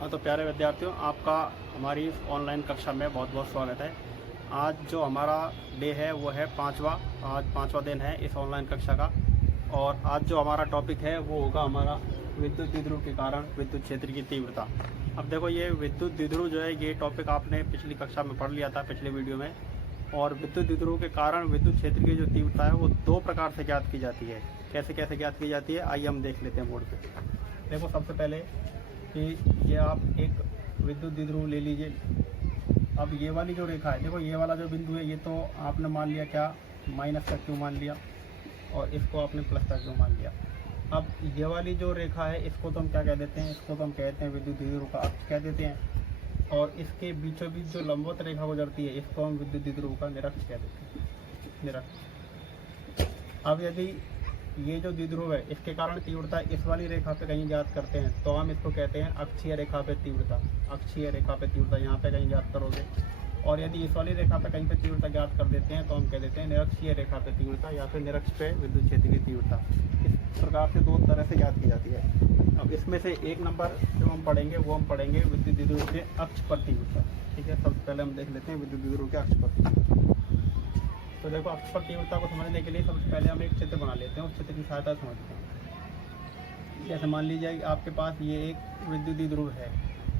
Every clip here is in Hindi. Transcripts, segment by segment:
हाँ, तो प्यारे विद्यार्थियों, आपका हमारी इस ऑनलाइन कक्षा में बहुत बहुत स्वागत है। आज जो हमारा डे है वो है आज पाँचवा दिन है इस ऑनलाइन कक्षा का। और आज जो हमारा टॉपिक है वो होगा हमारा विद्युत द्विध्रुव के कारण विद्युत क्षेत्र की तीव्रता। अब देखो, ये विद्युत द्विध्रुव जो है ये टॉपिक आपने पिछली कक्षा में पढ़ लिया था, पिछले वीडियो में। और विद्युत द्विध्रुव के कारण विद्युत क्षेत्र की जो तीव्रता है वो दो प्रकार से ज्ञात की जाती है। कैसे कैसे ज्ञात की जाती है, आइए हम देख लेते हैं बोर्ड पे। देखो, सबसे पहले कि ये आप एक विद्युत द्विध्रुव ले लीजिए। अब ये वाली जो रेखा है, देखो ये वाला जो बिंदु है ये तो आपने मान लिया क्या, माइनस का क्यू मान लिया, और इसको आपने प्लस का क्यू मान लिया। अब ये वाली जो रेखा है इसको तो हम क्या कह देते हैं, इसको तो हम कहते हैं विद्युत द्विध्रुव का अक्ष कह देते हैं। और इसके बीचों बीच जो लंबवत रेखा गुजरती है इसको हम विद्युत द्विध्रुव का निरक्ष कह देते हैं, निरक्ष। अब यदि ये जो द्विध्रुव है इसके कारण तीव्रता इस वाली रेखा पे कहीं ज्ञात करते हैं तो हम इसको कहते हैं अक्षीय रेखा पे तीव्रता। अक्षीय रेखा पे तीव्रता यहाँ पे कहीं ज्ञात करोगे। और यदि इस वाली रेखा पे कहीं पे तीव्रता ज्ञात कर देते हैं तो हम कह देते हैं निरक्षीय रेखा पे तीव्रता, या फिर निरक्ष पे विद्युत क्षेत्र की तीव्रता। इस प्रकार से दो तरह से ज्ञात की जाती है। अब इसमें से एक नंबर जो हम पढ़ेंगे वो हम पढ़ेंगे विद्युत द्विध्रुव के अक्ष पर तीव्रता। ठीक है, सबसे पहले हम देख लेते हैं विद्युत द्विध्रुव के अक्ष पर। तो देखो, अक्ष पर तीव्रता को समझने के लिए सबसे पहले हम एक चित्र बना लेते हैं, उस चित्र की सहायता समझते हैं। जैसे मान लीजिए आपके पास ये एक विद्युत द्विध्रुव है,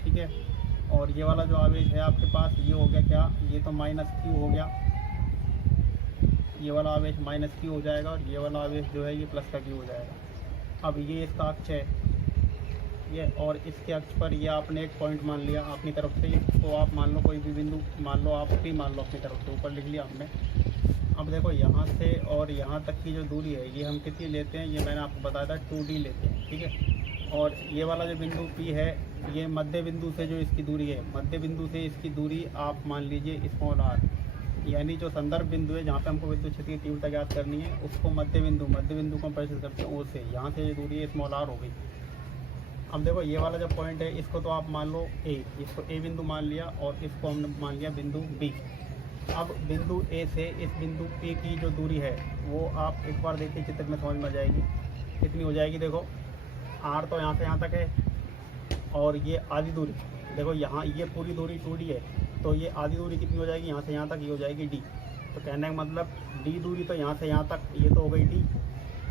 ठीक है, और ये वाला जो आवेश है आपके पास ये हो गया क्या, ये तो माइनस क्यू हो गया, ये वाला आवेश माइनस क्यू हो जाएगा, और ये वाला आवेश जो है ये प्लस का क्यू हो जाएगा। अब ये इसका अक्ष है ये, और इसके अक्ष पर ये आपने एक पॉइंट मान लिया अपनी तरफ से। तो आप मान लो कोई भी बिंदु मान लो, आप भी मान लो अपनी तरफ से, ऊपर लिख लिया हमने। अब देखो, यहाँ से और यहाँ तक की जो दूरी है ये हम कितनी लेते हैं, ये मैंने आपको बताया था 2D लेते हैं, ठीक है। और ये वाला जो बिंदु P है ये मध्य बिंदु से जो इसकी दूरी है, मध्य बिंदु से इसकी दूरी आप मान लीजिए स्मॉल r, यानी जो संदर्भ बिंदु है जहाँ पे हमको विद्युत क्षेत्र की तीव्रता ज्ञात करनी है उसको मध्य बिंदु को हम परिचित करते हैं O से। यहाँ से ये दूरी है स्मॉल r हो गई। अब देखो, ये वाला जो पॉइंट है इसको तो आप मान लो A, इसको A बिंदु मान लिया, और इसको हमने मान लिया बिंदु B। अब बिंदु A से इस बिंदु P की जो दूरी है वो आप एक बार देखिए चित्र में समझ में आ जाएगी। कितनी हो जाएगी, देखो R तो यहाँ से यहाँ तक है, और ये आधी दूरी देखो, यहाँ ये पूरी दूरी 2D है, तो ये आधी दूरी कितनी हो जाएगी, यहाँ से यहाँ तक ये हो जाएगी D। तो कहने का मतलब D दूरी तो यहाँ से यहाँ तक ये तो हो गई D,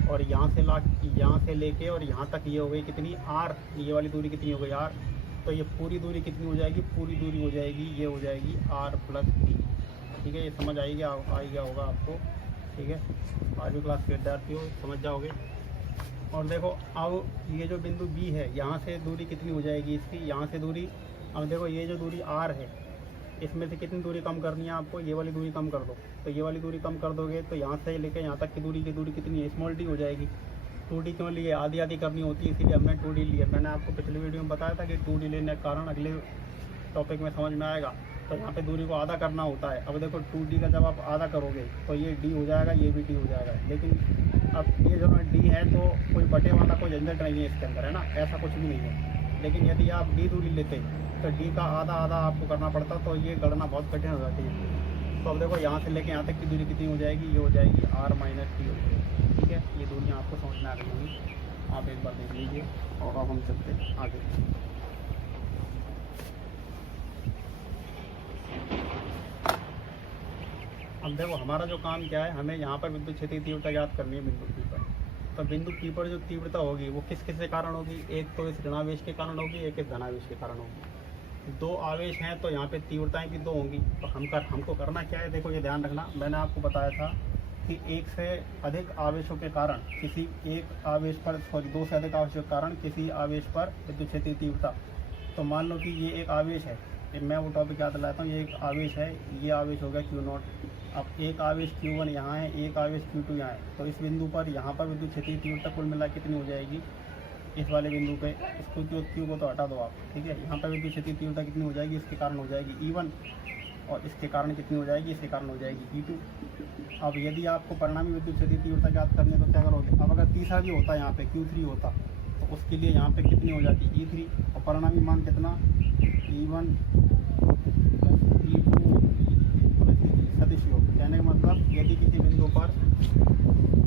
और यहाँ से लेके और यहाँ तक ये हो गई कितनी R, ये वाली दूरी कितनी हो गई R। तो ये पूरी दूरी कितनी हो जाएगी, पूरी दूरी हो जाएगी, ये हो जाएगी R प्लस D। ठीक है, ये समझ आ गया होगा आपको। ठीक है, 5वीं क्लास के विद्यार्थी हो, समझ जाओगे। और देखो, अब ये जो बिंदु B है यहाँ से दूरी कितनी हो जाएगी इसकी, यहाँ से दूरी। अब देखो, ये जो दूरी R है इसमें से कितनी दूरी कम करनी है आपको, ये वाली दूरी कम कर दो। तो ये वाली दूरी कम कर दोगे तो यहाँ से लेकर यहाँ तक की दूरी कितनी है, स्मॉल d हो जाएगी। 2D क्यों लिए, आधी आधी करनी होती है, इसीलिए हमने 2D लिया। मैंने आपको पिछले वीडियो में बताया था कि 2D लेने का कारण अगले टॉपिक में समझ में आएगा। तो यहाँ पे दूरी को आधा करना होता है। अब देखो, 2D का जब आप आधा करोगे तो ये D हो जाएगा, ये भी D हो जाएगा। लेकिन अब ये जो D है तो कोई बटे वाला कोई झंझट नहीं है इसके अंदर, है ना, ऐसा कुछ भी नहीं है। लेकिन यदि आप D दूरी लेते तो D का आधा आपको करना पड़ता, तो ये गणना बहुत कठिन हो जाती है। तो अब देखो, यहाँ से लेके यहाँ तक की दूरी कितनी हो जाएगी, ये हो जाएगी R माइनस D हो जाएगी। ठीक है, ये दूरियाँ आपको समझ में आ गई होंगी, आप एक बार देख लीजिए। और अब हम चलते हैं आगे। अब देखो, हमारा जो काम क्या है, हमें यहाँ पर विद्युत क्षेत्र की तीव्रता ज्ञात करनी है बिंदु P पर। तो बिंदु P पर जो तीव्रता होगी वो किस के कारण होगी, एक तो इस ऋणावेश के कारण होगी, एक इस धनावेश के कारण होगी। दो आवेश हैं तो यहाँ पे तीव्रताएं भी दो होंगी। तो हमको करना क्या है, देखो ये ध्यान रखना, मैंने आपको बताया था कि एक से अधिक आवेशों के कारण किसी एक आवेश पर, दो से अधिक आवेशों के कारण किसी आवेश पर विद्युत क्षेत्र की तीव्रता। तो मान लो कि ये एक आवेश है, मैं वो टॉपिक याद दिलाता हूँ, ये एक आवेश है, ये आवेश हो गया Q0। अब एक आवेश Q1 यहाँ है, एक आवेश Q2 यहाँ है। तो इस बिंदु पर यहाँ पर विद्युत क्षेत्र की तीव्रता कुल मिला कितनी हो जाएगी, इस वाले बिंदु पे, इसको Q को तो हटा दो आप। ठीक है, यहाँ पर विद्युत क्षेत्र की तीव्रता कितनी हो जाएगी, इसके कारण हो जाएगी E1, और इसके कारण कितनी हो जाएगी, इसके कारण हो जाएगी E2। अब यदि आपको परिणामी विद्युत क्षेत्र की तीव्रता ज्ञात करनी है तो क्या करोगे, अब अगर तीसरा भी होता यहाँ पे Q3 होता तो उसके लिए यहाँ पे कितनी हो जाती E3, और परिणामी मान कितना E1 E2 सदिश योग। कहने का मतलब यदि किसी बिंदु पर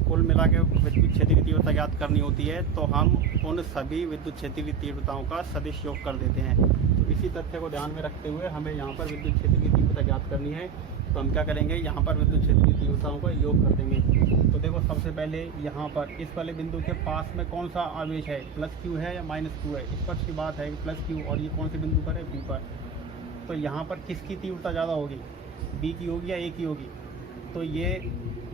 कुल कुल मिला के विद्युत क्षेत्र की तीव्रता ज्ञात करनी होती है तो हम उन सभी विद्युत क्षेत्र की तीव्रताओं का सदिश योग कर देते हैं। तो इसी तथ्य को ध्यान में रखते हुए हमें यहाँ पर विद्युत क्षेत्र की तीव्रता ज्ञात करनी है। तो हम क्या करेंगे, यहाँ पर विद्युत क्षेत्र की तीव्रताओं का योग कर देंगे। तो देखो सबसे पहले यहाँ पर इस वाले बिंदु के पास में कौन सा आवेश है, प्लस क्यू है या माइनस क्यू है। इस पक्ष की बात है प्लस क्यू, और ये कौन से बिंदु पर है, बी पर। तो यहाँ पर किसकी तीव्रता ज़्यादा होगी, बी की होगी या ए की होगी। तो ये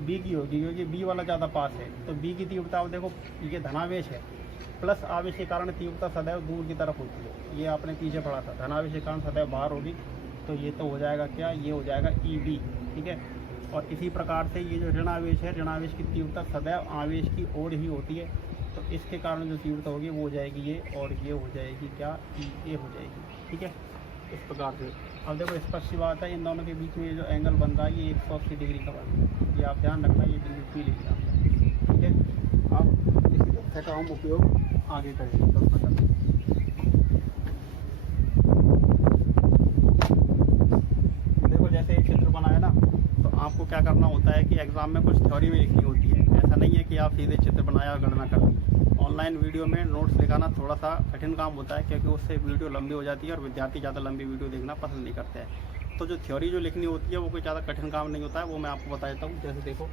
बी की होगी क्योंकि बी वाला ज़्यादा पास है। तो बी की तीव्रता देखो, ये धनावेश है, प्लस आवेश के कारण तीव्रता सदैव दूर की तरफ होती है। ये आपने पीछे पढ़ा था, धनावेश के कारण सदैव बाहर होगी। तो ये तो हो जाएगा क्या, ये हो जाएगा ई बी, ठीक है। और इसी प्रकार से ये जो ऋण आवेश है, ऋण आवेश की तीव्रता सदैव आवेश की ओर ही होती है। तो इसके कारण जो तीव्रता होगी वो हो जाएगी ये, और ये हो जाएगी क्या, ई ए हो जाएगी, ठीक है। इस प्रकार से अब देखो स्पष्ट बात है, इन दोनों के बीच में जो एंगल बन रहा है ये 180 डिग्री का बन रहा है। ये आप ध्यान रखना, ये बिंदु पी ले लिया, ठीक है। अब इसी तथ्य का हम उपयोग आगे करेंगे। तो देखो जैसे एक चित्र बनाया ना, तो आपको क्या करना होता है कि एग्जाम में कुछ थ्योरी में लिखनी होती है। ऐसा नहीं है कि आप सीधे चित्र बनाया और गणना कर दी। ऑनलाइन वीडियो में नोट्स लिखाना थोड़ा सा कठिन काम होता है, क्योंकि उससे वीडियो लंबी हो जाती है और विद्यार्थी ज़्यादा लंबी वीडियो देखना पसंद नहीं करते हैं। तो जो थ्योरी जो लिखनी होती है वो कोई ज़्यादा कठिन काम नहीं होता है, वो मैं आपको बता देता हूँ। जैसे देखो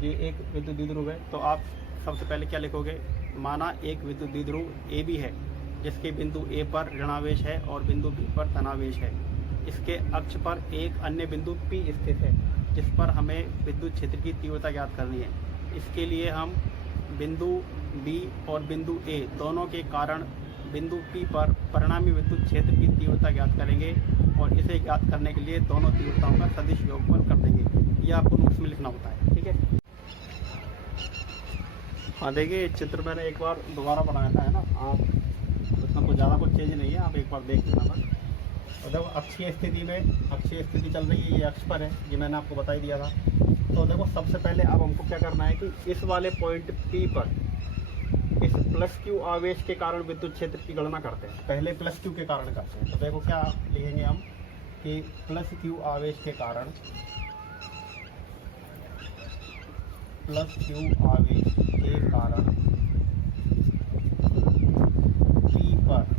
ये एक विद्युत द्विध्रुव है, तो आप सबसे पहले क्या लिखोगे, माना एक विद्युत द्विध्रुव ए बी है, जिसके बिंदु ए पर ऋणावेश है और बिंदु बी पर धनावेश है। इसके अक्ष पर एक अन्य बिंदु पी स्थित है, जिस पर हमें विद्युत क्षेत्र की तीव्रता ज्ञात करनी है। इसके लिए हम बिंदु बी और बिंदु ए दोनों के कारण बिंदु पी पर परिणामी विद्युत क्षेत्र की तीव्रता ज्ञात करेंगे, और इसे ज्ञात करने के लिए दोनों तीव्रताओं का सदिश योगफल कर देंगे। ये आपको नोट्स में लिखना होता है, ठीक है। हाँ देखिए, चित्र मैंने एक बार दोबारा बनाया था, है ना। आप उसमें कुछ ज़्यादा कुछ चेंज नहीं है, आप एक बार देख लेना बस। और देखो अक्षीय स्थिति में, अक्षीय स्थिति चल रही है, ये अक्ष पर है, ये मैंने आपको बता ही दिया था। तो देखो सबसे पहले अब हमको क्या करना है कि इस वाले पॉइंट पी पर इस प्लस क्यू आवेश के कारण विद्युत क्षेत्र की गणना करते हैं। पहले प्लस क्यू के कारण करते हैं। तो देखो क्या लिखेंगे हम कि प्लस क्यू आवेश के कारण, प्लस क्यू आवेश के कारण पी पर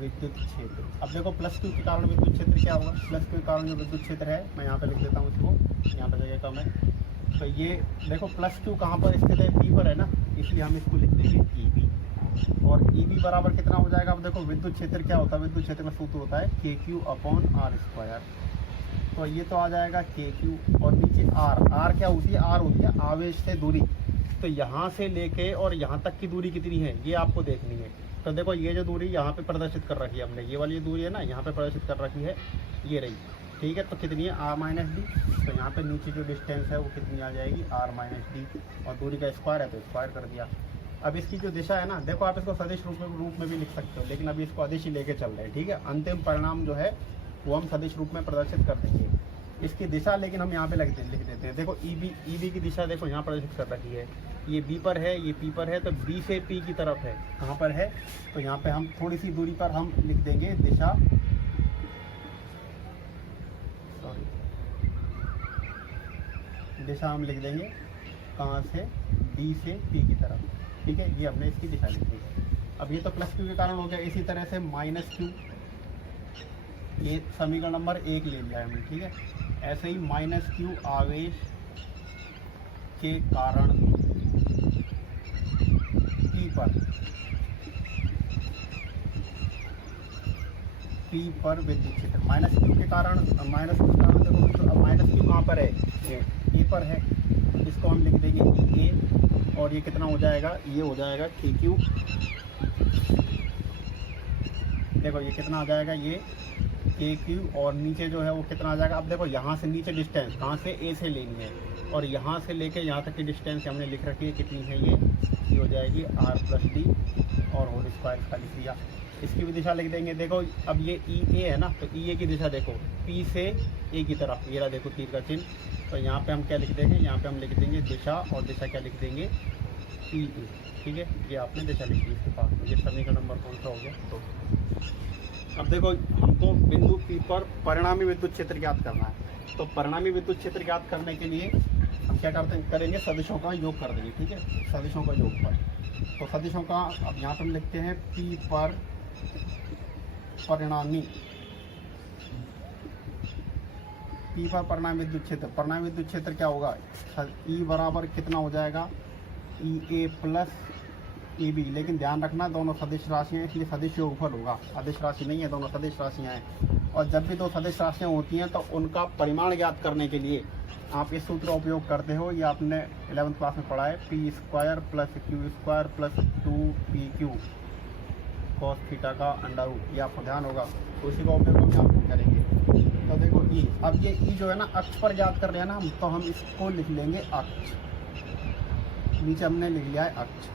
विद्युत क्षेत्र। अब देखो प्लस क्यू के कारण विद्युत क्षेत्र क्या होगा, प्लस क्यू के कारण जो विद्युत क्षेत्र है, मैं यहाँ पे लिख देता हूँ इसको, यहाँ पे जगह कम है। तो ये देखो प्लस क्यू कहाँ पर स्थित है, पी पर है ना, इसलिए हम इसको लिख देंगे ई बी। और ई बी बराबर कितना हो जाएगा, अब देखो विद्युत क्षेत्र क्या होता है, विद्युत क्षेत्र का सूत्र होता है के क्यू अपॉन आर स्क्वायर। तो ये तो आ जाएगा के क्यू, और नीचे आर, आर क्या होती है, आर होती है आवेश से दूरी। तो यहाँ से लेके और यहाँ तक की दूरी कितनी है ये आपको देखनी है। तो देखो ये जो दूरी यहाँ पे प्रदर्शित कर रखी है हमने, ये वाली दूरी है ना, यहाँ पे प्रदर्शित कर रखी है, ये रही, ठीक है। तो कितनी है, आर माइनस डी। तो यहाँ पे नीचे जो डिस्टेंस है वो कितनी आ जाएगी, आर माइनस डी, और दूरी का स्क्वायर है तो स्क्वायर कर दिया। अब इसकी जो दिशा है ना, देखो आप इसको सदिश रूप में भी लिख सकते हो, लेकिन अभी इसको अदिश ही लेके चल रहे हैं, ठीक है। अंतिम परिणाम जो है वो हम सदिश रूप में प्रदर्शित कर देंगे। इसकी दिशा लेकिन हम यहाँ पे लिख देते हैं। देखो ई बी की दिशा देखो यहाँ प्रदर्शित कर रखी है, ये बी पर है, ये पी पर है। तो बी से पी की तरफ है, कहाँ पर है, तो यहाँ पे हम थोड़ी सी दूरी पर हम लिख देंगे दिशा, सॉरी दिशा हम लिख देंगे कहाँ से, डी से पी की तरफ, ठीक है। ये हमने इसकी दिशा लिख दी। अब ये तो प्लस क्यू के कारण हो गया। इसी तरह से माइनस क्यू, ये समीकरण नंबर 1 ले लिया है हमने, ठीक है। ऐसे ही माइनस क्यू आवेश के कारण पी पर विद्युत क्षेत्र, माइनस क्यू के कारण देखो, अब माइनस क्यू कहाँ पर है, ए पर है। इसको हम लिख देंगे ए, और ये कितना हो जाएगा, ये हो जाएगा के क्यू। देखो ये कितना आ जाएगा, ये के क्यू, और नीचे जो है वो कितना आ जाएगा। अब देखो यहाँ से नीचे डिस्टेंस कहाँ से, ए से लेनी है, और यहाँ से लेके यहाँ तक की डिस्टेंस हमने लिख रखी है, कितनी है ये हो जाएगी आर प्लस डी, और होल स्क्वायर का लिख दिया। इसकी भी दिशा लिख देंगे। देखो अब ये ई ए है ना, तो ई ए की दिशा देखो पी से ए की तरफ, ये रहा देखो तीर का चिन्ह। तो यहाँ पे हम क्या लिख देंगे, यहाँ पे हम लिख देंगे दिशा, और दिशा क्या लिख देंगे, पी ए, ठीक है। ये आपने दिशा लिख दी इसके पास। ये समीकरण नंबर कौन सा हो गया, तो अब देखो हमको बिंदु पी पर परिणामी विद्युत क्षेत्र ज्ञात करना है। तो परिणामी विद्युत क्षेत्र ज्ञात करने के लिए हम क्या करेंगे, सदिशों का योग कर देंगे, ठीक है, सदिशों का योग पर। तो सदिशों का अब यहाँ पर हम लिखते हैं P पर परिणामी, P पर परिणामी विद्युत क्षेत्र। परिणामी विद्युत क्षेत्र क्या होगा, E बराबर कितना हो जाएगा, EA प्लस EB। लेकिन ध्यान रखना दोनों सदिश राशियाँ, इसलिए सदिश योगफल होगा, अदिश राशि नहीं है, दोनों सदिश राशियाँ हैं। और जब भी दो सदिश राशियाँ होती हैं तो उनका परिमाण ज्ञात करने के लिए आप इस सूत्र का उपयोग करते हो। ये आपने 11वीं क्लास में पढ़ा है, P square plus Q square plus 2PQ cos theta का अंडर रूट। ये आपको ध्यान होगा, उसी का उपयोग हम यहाँ पर करेंगे। तो देखो E, अब ये E जो है ना अक्ष पर याद कर रहे हैं ना हम, तो हम इसको लिख लेंगे अक्ष, नीचे हमने लिख लिया है अक्ष।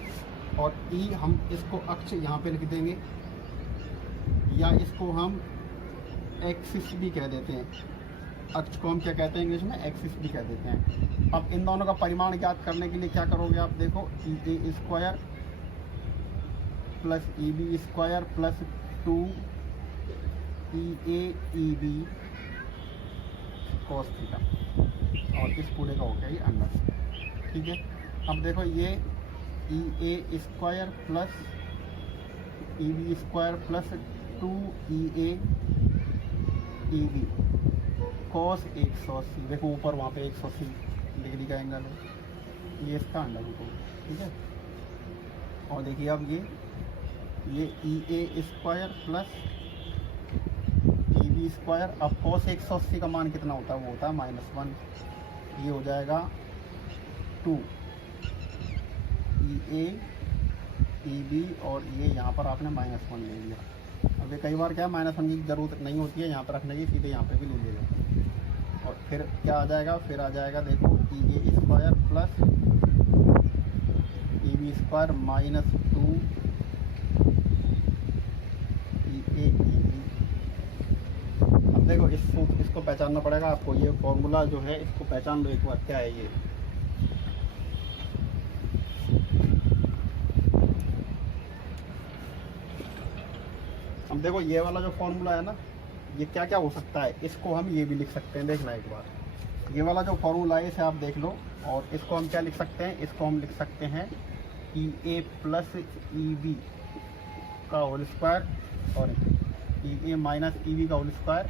और E हम इसको अक्ष यहाँ पे लिख देंगे, या इसको हम एक्सिस भी कह देते हैं। अक्ष को हम क्या कहते हैं इंग्लिश में, एक्सिस भी कह देते हैं। अब इन दोनों का परिमाण ज्ञात करने के लिए क्या करोगे आप, देखो EA square plus EB square plus 2EA EB cos theta, और इस पूरे का हो गया ये अंडर, ठीक है। अब देखो ये EA square plus EB square plus 2EA EB cos 180। देखो ऊपर वहाँ पे 180 डिग्री का एंगल है, ये इसका अंडर रूट होगा, ठीक है। और देखिए अब ये EA square plus EB square, अब कॉस 180 का मान कितना होता है, वो होता है -1। ये हो जाएगा 2 EA EB, और ये यहाँ पर आपने -1 ले लिया। अब ये कई बार क्या -1 की ज़रूरत नहीं होती है यहाँ पर रखने की, सीधे यहाँ पे भी ले लेगा। और फिर क्या आ जाएगा, फिर आ जाएगा देखो EA square plus EB square minus 2 EA EB। अब देखो इसको पहचानना पड़ेगा आपको, ये फॉर्मूला जो है इसको पहचान लो एक बार, क्या है ये। अब देखो ये वाला जो फॉर्मूला है ना, ये क्या क्या हो सकता है, इसको हम ये भी लिख सकते हैं, देखना एक बार। ये वाला जो फॉर्मूला है इसे आप देख लो, और इसको हम क्या लिख सकते हैं, इसको हम लिख सकते हैं EA प्लस EB का होल स्क्वायर, और EA माइनस EB का होल स्क्वायर,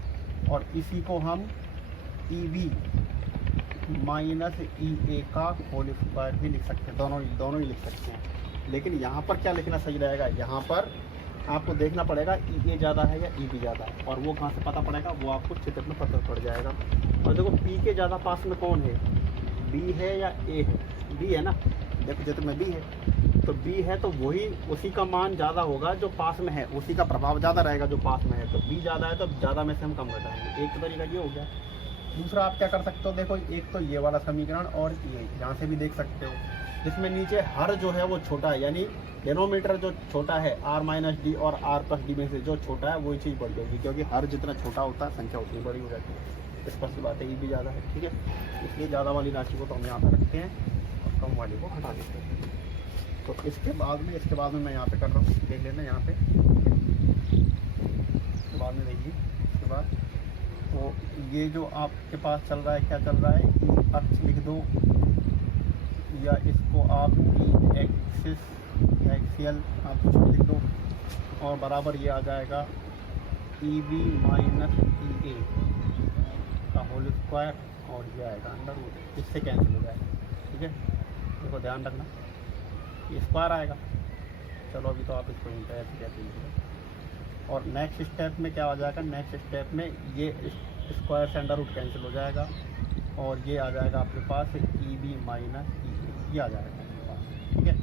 और इसी को हम EB माइनस EA का होल स्क्वायर भी लिख सकते हैं, दोनों ही लिख सकते हैं। लेकिन यहाँ पर क्या लिखना सही रहेगा, यहाँ पर आपको देखना पड़ेगा EA ज़्यादा है या EB ज़्यादा है, और वो कहाँ से पता पड़ेगा, वो आपको चित्र में पता पड़ जाएगा। और देखो P के ज़्यादा पास में कौन है, B है या A है, B है ना, देखो चित्र में B है, तो B है तो वही, उसी का मान ज़्यादा होगा जो पास में है, उसी का प्रभाव ज़्यादा रहेगा जो पास में है। तो B ज़्यादा है तो ज़्यादा में से हम कम घटाएंगे, एक तरीका ये हो गया। दूसरा आप क्या कर सकते हो, देखो एक तो ये वाला समीकरण, और ये यहाँ से भी देख सकते हो, जिसमें नीचे हर जो है वो छोटा है, यानी डेनोमीटर जो छोटा है R माइनस डी और R प्लस डी में से जो छोटा है वही चीज़ बढ़ जाएगी, क्योंकि हर जितना छोटा होता है संख्या उतनी बड़ी हो जाती है। इस पर से बात है, E भी ज़्यादा है, ठीक है, इसलिए ज़्यादा वाली राशि को तो हम यहाँ पर रखते हैं और कम वाली को हटा देते हैं। तो इसके बाद में मैं यहाँ पे कर रहा हूँ, देख लेना यहाँ पे, इसके बाद में देखिए, इसके बाद तो ये जो आपके पास चल रहा है, क्या चल रहा है, E अक्ष लिख दो, या इसको आप E एक्सिस या एक्सियल आप कुछ लिख दो, और बराबर ये आ जाएगा EB माइनस EA का होल स्क्वायर, और ये आएगा अंडर रूट, इससे कैंसिल हो जाएगा, ठीक है। देखो ध्यान रखना, ये स्क्वायर आएगा, चलो अभी तो आप इसको ऐसे कहते हैं। और नेक्स्ट स्टेप में क्या हो जाएगा, नेक्स्ट स्टेप में ये स्क्वायर से अंडर रूट कैंसिल हो जाएगा, और ये आ जाएगा आपके पास EB माइनस EA, ये आ जाएगा आपके पास, ठीक है।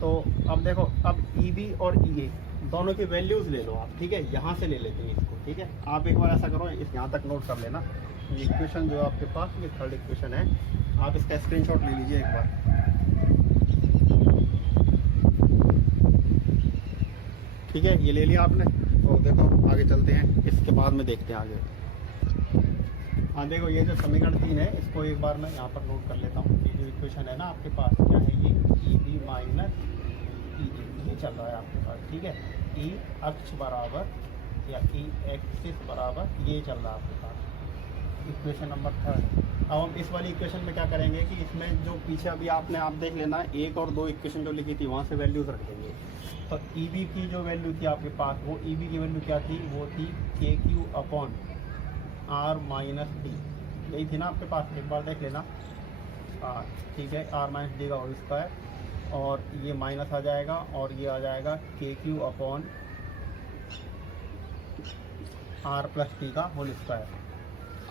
तो अब देखो, अब EB और EA दोनों की वैल्यूज़ ले लो आप, ठीक है, यहाँ से ले लेते हैं इसको, ठीक है। आप एक बार ऐसा करो, इस यहाँ तक नोट कर लेना, ये इक्वेशन जो आपके पास, ये थर्ड इक्वेशन है, आप इसका स्क्रीनशॉट ले लीजिए एक बार, ठीक है, ये ले लिया आपने। तो देखो आगे चलते हैं, इसके बाद में देखते हैं आगे। हाँ देखो, ये जो समीकरण 3 है, इसको एक बार मैं यहाँ पर नोट कर लेता हूँ। ये जो इक्वेशन है ना आपके पास, क्या है ये, EB माइनस EA, ये चल रहा है आपके पास, ठीक है। E अक्ष बराबर या E एक्सिस बराबर ये चल रहा है आपके पास, इक्वेशन नंबर 3। अब हम इस वाली इक्वेशन में क्या करेंगे कि इसमें जो पीछे अभी आप देख लेना, 1 और 2 इक्वेशन जो लिखी थी वहाँ से वैल्यूज रख देंगे। तो ई बी की जो वैल्यू थी आपके पास, वो ई बी की वैल्यू क्या थी, वो थी K Q upon R minus D, यही थी ना आपके पास, एक बार देख लेना। ठीक है, आर माइनस डी का होल स्क्वायर, और ये माइनस आ जाएगा और ये आ जाएगा K Q upon R plus T का होल स्क्वायर।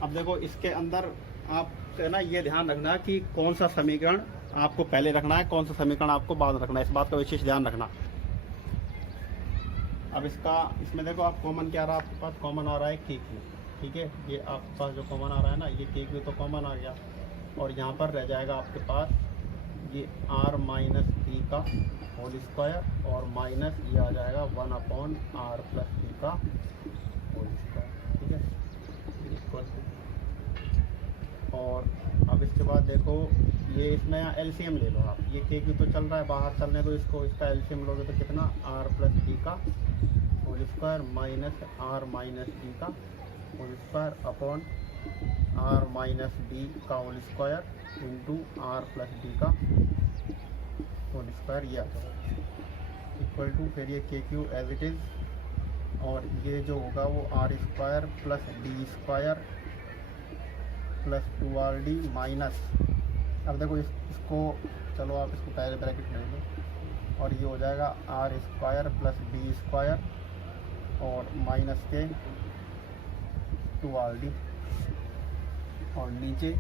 अब देखो इसके अंदर आप ना ये ध्यान रखना कि कौन सा समीकरण आपको पहले रखना है, कौन सा समीकरण आपको बाद में रखना है, इस बात का विशेष ध्यान रखना। अब इसमें देखो आप कॉमन क्या आ रहा है, आपके पास कॉमन आ रहा है के क्यू। ठीक है, ये आपके पास जो कॉमन आ रहा है ना, ये के क्यू तो कॉमन आ गया, और यहाँ पर रह जाएगा आपके पास ये आर माइनस डी का होल स्क्वायर, और माइनस ये आ जाएगा 1 अपॉन आर प्लस डी का होल स्क्वायर। ठीक है, इक्वल टू, और अब इसके बाद देखो ये इसमें यहाँ एलसीएम ले लो आप, ये के क्यू तो चल रहा है बाहर, चलने दो इसको, इसका एलसीएम लोगे तो कितना, आर प्लस डी का whole square minus R minus D का whole square upon R minus D का whole square into R plus D का होल स्क्वायर, ये आ जाएगा इक्वल टू, फिर ये के क्यू एज इट इज़, और ये जो होगा वो R square plus D square plus 2rd minus, अब देखो इसको चलो आप इसको पहले ब्रैकेट ले लो, और ये हो जाएगा R square plus D square और माइनस के 2rd, और नीचे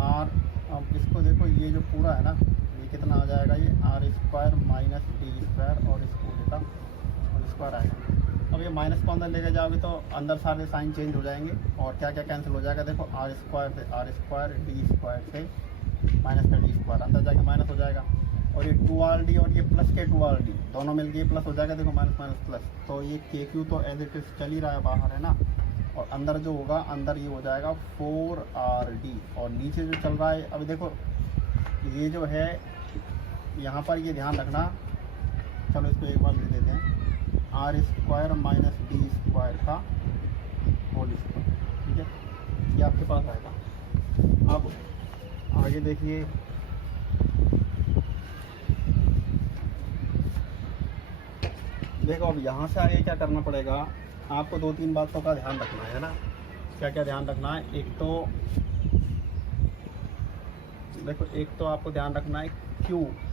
आर, अब इसको देखो ये जो पूरा है ना, ये कितना आ जाएगा, ये R square minus D square और इस पूरे का होल स्क्वायर आएगा। अब ये माइनस को अंदर लेके जाओगे तो अंदर सारे साइन चेंज हो जाएंगे, और क्या क्या कैंसिल हो जाएगा, देखो आर स्क्वायर से आर स्क्वायर, डी स्क्वायर से माइनस का डी स्क्वायर, अंदर जाके माइनस हो जाएगा, और ये 2rd और ये प्लस के 2rd दोनों मिलके ये प्लस हो जाएगा, देखो माइनस माइनस प्लस, तो ये के क्यू तो एज इट इज चल ही रहा है बाहर है ना, और अंदर जो होगा, अंदर ये हो जाएगा 4rd, और नीचे जो चल रहा है, अभी देखो ये जो है यहाँ पर ये ध्यान रखना, चलो इसको एक बार लिख देते हैं, R square minus D square का होल स्क्वायर। ठीक है, ये आपके पास आएगा। अब आगे देखिए, देखो अब यहाँ से आगे क्या करना पड़ेगा, आपको 2-3 बातों का ध्यान रखना है ना। क्या क्या ध्यान रखना है, एक तो देखो, एक तो आपको ध्यान रखना है Q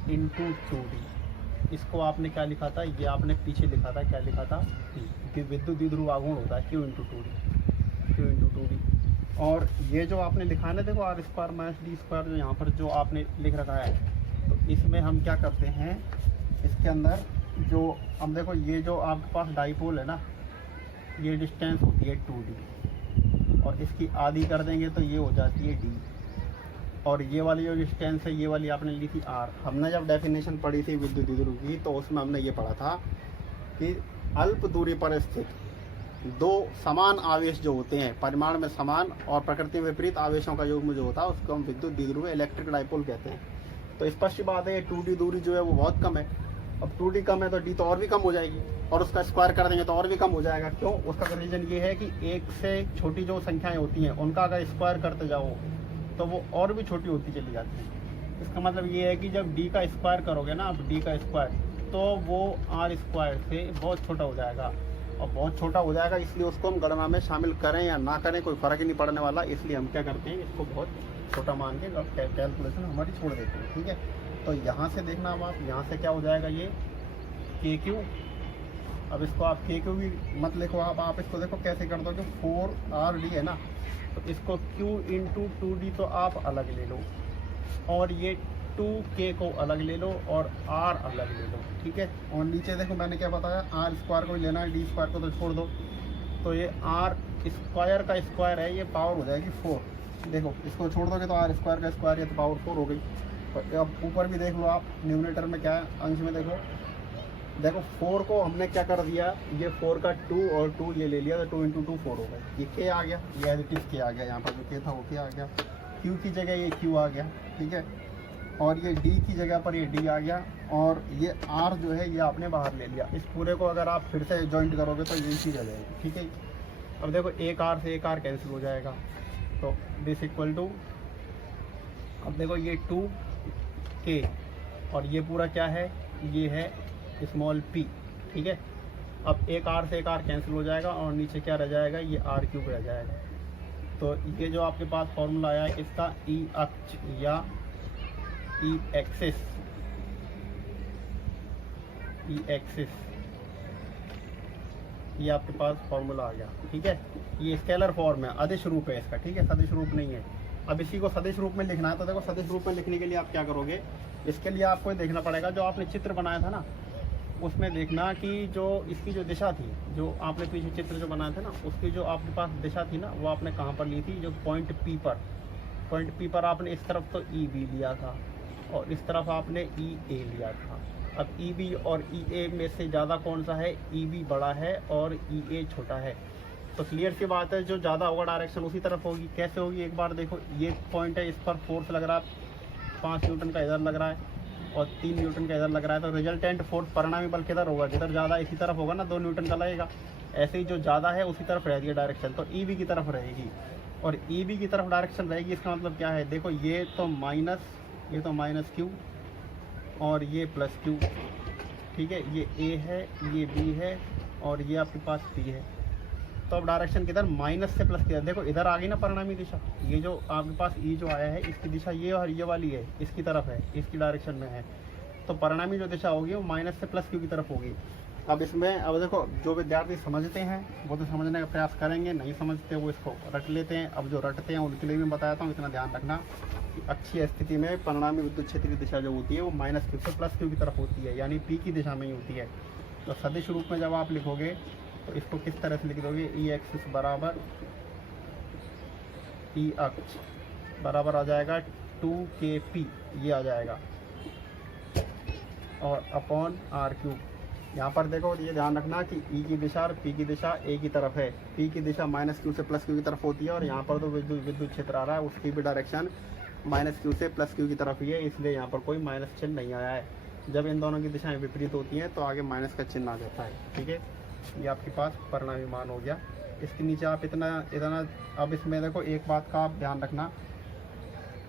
इंटू 2D, इसको आपने क्या लिखा था, ये आपने पीछे लिखा था, क्या लिखा था, कि विद्युत द्विध्रुव आघूर्ण होता है Q इंटू 2D, और ये जो आपने लिखा है ना, देखो R square minus D square, जो यहाँ पर जो आपने लिख रखा है, तो इसमें हम क्या करते हैं, इसके अंदर जो, अब देखो ये जो आपके पास डाइपोल है ना, ये डिस्टेंस होती है 2D, और इसकी आधी कर देंगे तो ये हो जाती है D, और ये वाली जो डिस्टेंस है, ये वाली आपने ली थी R। हमने जब डेफिनेशन पढ़ी थी विद्युत द्विध्रुव की, तो उसमें हमने ये पढ़ा था कि अल्प दूरी पर स्थित दो समान आवेश जो होते हैं, परिमाण में समान और प्रकृति में विपरीत आवेशों का युग्म जो होता है, उसको हम विद्युत द्विध्रुव इलेक्ट्रिक डाइपोल कहते हैं। तो स्पष्ट बात है, 2D दूरी जो है वो बहुत कम है। अब 2D कम है तो D तो और भी कम हो जाएगी, और उसका स्क्वायर कर देंगे तो और भी कम हो जाएगा। क्यों? उसका रीज़न ये है कि एक से छोटी जो संख्याएँ होती हैं, उनका अगर स्क्वायर करते जाओ तो वो और भी छोटी होती चली जाती है। इसका मतलब ये है कि जब D का स्क्वायर करोगे ना आप, D का स्क्वायर, तो वो R स्क्वायर से बहुत छोटा हो जाएगा, और बहुत छोटा हो जाएगा, इसलिए उसको हम गणना में शामिल करें या ना करें कोई फ़र्क ही नहीं पड़ने वाला। इसलिए हम क्या करते हैं, इसको बहुत छोटा मान के कैलकुलेशन हमारी छोड़ देते हैं। ठीक है, तो यहाँ से देखना, अब आप यहाँ से क्या हो जाएगा, ये KQ। अब इसको आप KQ भी मत लिखो, आप इसको देखो कैसे कर दोगे, 4RD है ना, तो इसको Q इंटू 2D तो आप अलग ले लो, और ये 2K को अलग ले लो, और R अलग ले लो। ठीक है, और नीचे देखो मैंने क्या बताया, R स्क्वायर को लेना है, D स्क्वायर को तो छोड़ दो, तो ये R स्क्वायर का स्क्वायर है, ये पावर हो जाएगी 4। देखो इसको छोड़ दोगे तो R स्क्वायर का स्क्वायर, ये तो पावर 4 हो गई। तो अब ऊपर भी देख लो आप, न्यूमरेटर में क्या है, अंश में देखो 4 को हमने क्या कर दिया, ये 4 का 2 और 2 ये ले लिया, तो 2 इंटू 2 4 हो गया। ये K आ गया, ये एज इट इज़ K आ गया, यहाँ पर जो K था वो K आ गया, Q की जगह ये Q आ गया। ठीक है, और ये D की जगह पर ये D आ गया, और ये R जो है ये आपने बाहर ले लिया। इस पूरे को अगर आप फिर से जॉइंट करोगे तो यही चीज़ आ जाएगी। ठीक है, अब देखो एक R से एक R कैंसिल हो जाएगा, तो दिस इक्वल टू, अब देखो ये 2k और ये पूरा क्या है, ये है स्मॉल p, ठीक है। अब एक r से एक r कैंसिल हो जाएगा और नीचे क्या रह जाएगा, ये r³ रह जाएगा। तो ये जो आपके पास फॉर्मूला आया है इसका ई अक्ष या ई एक्सिस, ये आपके पास फॉर्मूला आ गया, ठीक है। ये स्केलर फॉर्म है, अदिश रूप है इसका, ठीक है, सदिश रूप नहीं है। अब इसी को सदिश रूप में लिखना है, तो देखो सदिश रूप में लिखने के लिए आप क्या करोगे, इसके लिए आपको देखना पड़ेगा जो आपने चित्र बनाया था ना, उसमें देखना कि जो इसकी जो दिशा थी, जो आपने पीछे चित्र जो बनाया था ना, उसकी जो आपके पास दिशा थी ना, वो आपने कहाँ पर ली थी, जो पॉइंट P पर आपने इस तरफ तो ई बी लिया था और इस तरफ आपने ई ए लिया था। अब ई बी और ई ए में से ज़्यादा कौन सा है, ई बी बड़ा है और ई ए छोटा है। तो क्लियर सी बात है, जो ज़्यादा होगा डायरेक्शन उसी तरफ होगी। कैसे होगी, एक बार देखो, ये पॉइंट है, इस पर फोर्स लग रहा है 5 न्यूटन का इधर लग रहा है और 3 न्यूटन का इधर लग रहा है, तो रिजल्टेंट फोर्स परिणामी बल किधर होगा, जिधर ज़्यादा इसी तरफ होगा ना, 2 न्यूटन का लगेगा। ऐसे ही जो ज़्यादा है उसी तरफ रहेगी डायरेक्शन, तो ई बी की तरफ रहेगी और ई बी की तरफ डायरेक्शन रहेगी। इसका मतलब क्या है, देखो ये तो माइनस क्यू और ये प्लस क्यू, ठीक है, ये ए है, ये बी है और ये आपके पास पी है। तो अब डायरेक्शन किधर, माइनस से प्लस किधर, देखो इधर आ गई ना परिणामी दिशा। ये जो आपके पास ई जो आया है इसकी दिशा ये और ये वाली है, इसकी तरफ है, इसकी डायरेक्शन में है। तो परिणामी जो दिशा होगी वो माइनस से प्लस क्यू की तरफ होगी। अब इसमें अब देखो, जो विद्यार्थी समझते हैं वो तो समझने का प्रयास करेंगे, नहीं समझते वो इसको रट लेते हैं। अब जो रटते हैं उनके लिए भी बताता हूँ, इतना ध्यान रखना कि अच्छी स्थिति में परिणामी विद्युत क्षेत्र की दिशा जो होती है वो माइनस क्यू से प्लस क्यू की तरफ होती है, यानी पी की दिशा में ही होती है। तो सदिश रूप में जब आप लिखोगे तो इसको किस तरह से लिख दोगे, ई एक्सिस बराबर ई अक्ष बराबर आ जाएगा 2kp, ये आ जाएगा, और अपॉन r³। यहाँ पर देखो, ये ध्यान रखना कि ई की दिशा और पी की दिशा ए की तरफ है। पी की दिशा माइनस क्यू से प्लस क्यू की तरफ होती है और यहाँ पर तो विद्युत क्षेत्र आ रहा है, उसकी भी डायरेक्शन माइनस क्यू से प्लस क्यू की तरफ ही है, इसलिए यहाँ पर कोई माइनस चिन्ह नहीं आया है। जब इन दोनों की दिशाएं विपरीत होती हैं तो आगे माइनस का चिन्ह आ जाता है, ठीक है। ये आपके पास परिणामी मान हो गया। इसके नीचे आप इतना। अब इसमें देखो, एक बात का आप ध्यान रखना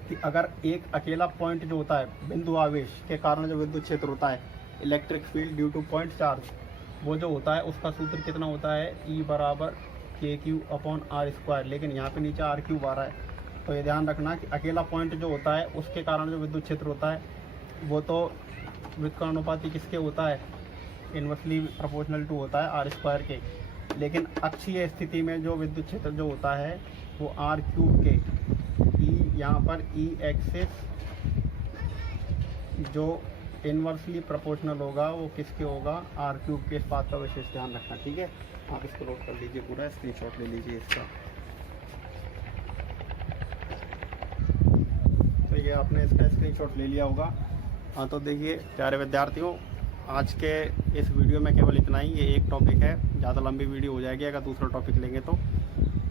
कि अगर एक अकेला पॉइंट जो होता है, बिंदु आवेश के कारण जो विद्युत क्षेत्र होता है, electric field due two point charge, वो जो होता है उसका सूत्र कितना होता है, ई बराबर KQ अपॉन r²। लेकिन यहाँ पे नीचे r³ आ रहा है, तो ये ध्यान रखना कि अकेला पॉइंट जो होता है उसके कारण जो विद्युत क्षेत्र होता है वो तो व्युत्क्रमानुपाती किसके होता है, इन्वर्सली प्रोपोर्शनल टू होता है r² के। लेकिन अक्षीय स्थिति में जो विद्युत क्षेत्र जो होता है वो r³ के, ई यहाँ पर ई एक्सिस जो इन्वर्सली प्रोपोर्शनल होगा वो किसके होगा, r³ के। इस बात का विशेष ध्यान रखना, ठीक है। आप इसको नोट कर लीजिए, पूरा स्क्रीनशॉट ले लीजिए इसका। तो ये आपने इसका स्क्रीनशॉट ले लिया होगा। हाँ, तो देखिए प्यारे विद्यार्थियों, आज के इस वीडियो में केवल इतना ही। ये एक टॉपिक है, ज़्यादा लंबी वीडियो हो जाएगी अगर दूसरा टॉपिक लेंगे तो।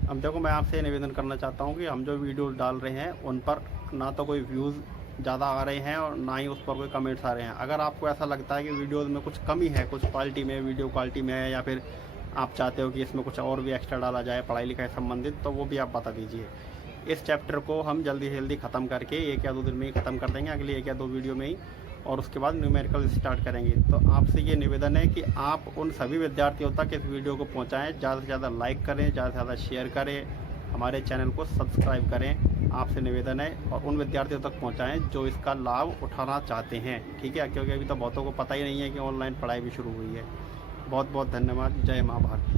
अब देखो, मैं आपसे निवेदन करना चाहता हूँ कि हम जो वीडियो डाल रहे हैं उन पर ना तो कोई व्यूज़ ज़्यादा आ रहे हैं और ना ही उस पर कोई कमेंट्स आ रहे हैं। अगर आपको ऐसा लगता है कि वीडियोज़ में कुछ कमी है, कुछ क्वालिटी में, वीडियो क्वालिटी में है, या फिर आप चाहते हो कि इसमें कुछ और भी एक्स्ट्रा डाला जाए पढ़ाई लिखाई संबंधित, तो वो भी आप बता दीजिए। इस चैप्टर को हम जल्दी से जल्दी ख़त्म करके 1 या 2 दिन में ही ख़त्म कर देंगे, अगली 1 या 2 वीडियो में ही, और उसके बाद न्यूमेरिकल स्टार्ट करेंगे। तो आपसे ये निवेदन है कि आप उन सभी विद्यार्थियों तक इस वीडियो को पहुँचाएँ, ज़्यादा से ज़्यादा लाइक करें, ज़्यादा से ज़्यादा शेयर करें, हमारे चैनल को सब्सक्राइब करें। आपसे निवेदन है, और उन विद्यार्थियों तक पहुंचाएं जो इसका लाभ उठाना चाहते हैं, ठीक है, क्योंकि अभी तो बहुतों को पता ही नहीं है कि ऑनलाइन पढ़ाई भी शुरू हुई है। बहुत बहुत धन्यवाद। जय माँ भारती।